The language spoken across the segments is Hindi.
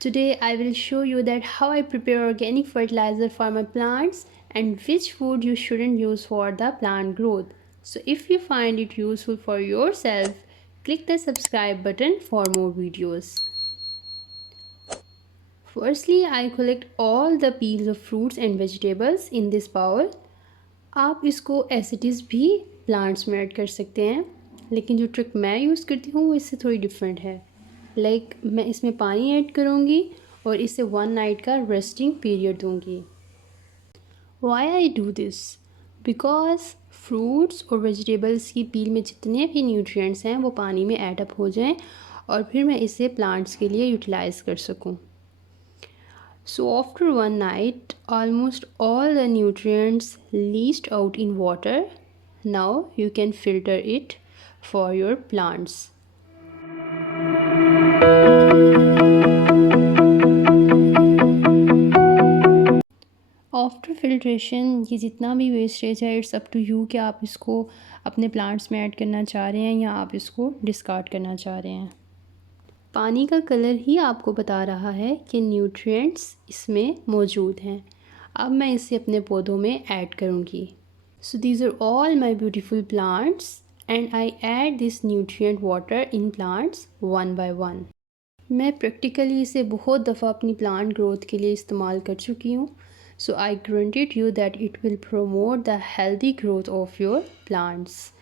Today I will show you that how I prepare organic fertilizer for my plants and which food you shouldn't use for the plant growth. So if you find it useful for yourself, click the subscribe button for more videos. Firstly, I collect all the peels of fruits and vegetables in this bowl. आप इसको एज इट इज़ भी प्लांट्स में ऐड कर सकते हैं, लेकिन जो ट्रिक मैं यूज़ करती हूँ वो इससे थोड़ी डिफरेंट है। मैं इसमें पानी ऐड करूँगी और इसे 1 नाइट का रेस्टिंग पीरियड दूँगी। Why I do this? Because fruits और वेजिटेबल्स की पील में जितने भी न्यूट्रिएंट्स हैं वो पानी में ऐड अप हो जाएं और फिर मैं इसे प्लांट्स के लिए यूटिलाइज़ कर सकूँ। So after 1 night, almost all the nutrients leached out in water. Now you can filter it for your plants. After filtration ये जितना भी वेस्टेज है इट्स अप टू यू कि आप इसको अपने प्लांट्स में ऐड करना चाह रहे हैं या आप इसको डिस्कार्ड करना चाह रहे हैं। पानी का कलर ही आपको बता रहा है कि न्यूट्रिएंट्स इसमें मौजूद हैं। अब मैं इसे अपने पौधों में ऐड करूँगी। So these are all my beautiful plants and I add this nutrient water in plants 1 by 1। मैं प्रैक्टिकली इसे बहुत दफ़ा अपनी प्लांट ग्रोथ के लिए इस्तेमाल कर चुकी हूँ। So I guaranteed you that it will promote the healthy growth of your plants.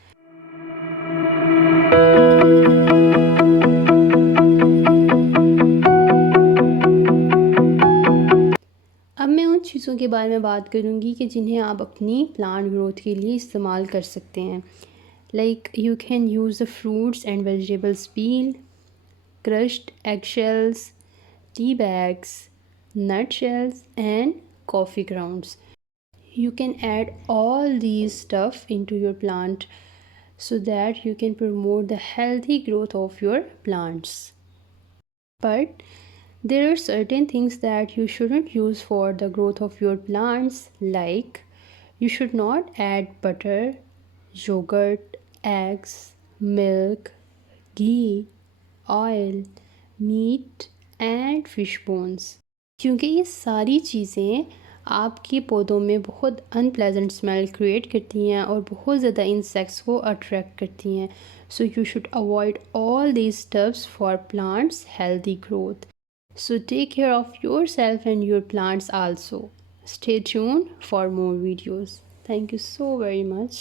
अब मैं उन चीज़ों के बारे में बात करूँगी कि जिन्हें आप अपनी प्लांट ग्रोथ के लिए इस्तेमाल कर सकते हैं। Like you can use the fruits and vegetables peel, crushed egg shells, tea bags, nut shells and coffee grounds. You can add all these stuff into your plant so that you can promote the healthy growth of your plants. But there are certain things that you shouldn't use for the growth of your plants, like you should not add butter, yogurt, eggs, milk, ghee, oil, meat and fish bones. क्योंकि ये सारी चीज़ें आपके पौधों में बहुत अनप्लेजेंट स्मेल क्रिएट करती हैं और बहुत ज़्यादा इंसेक्ट्स को अट्रैक्ट करती हैं। So you should avoid all these steps for plants healthy growth. So take care of yourself and your plants also. Stay tuned for more videos. Thank you so very much.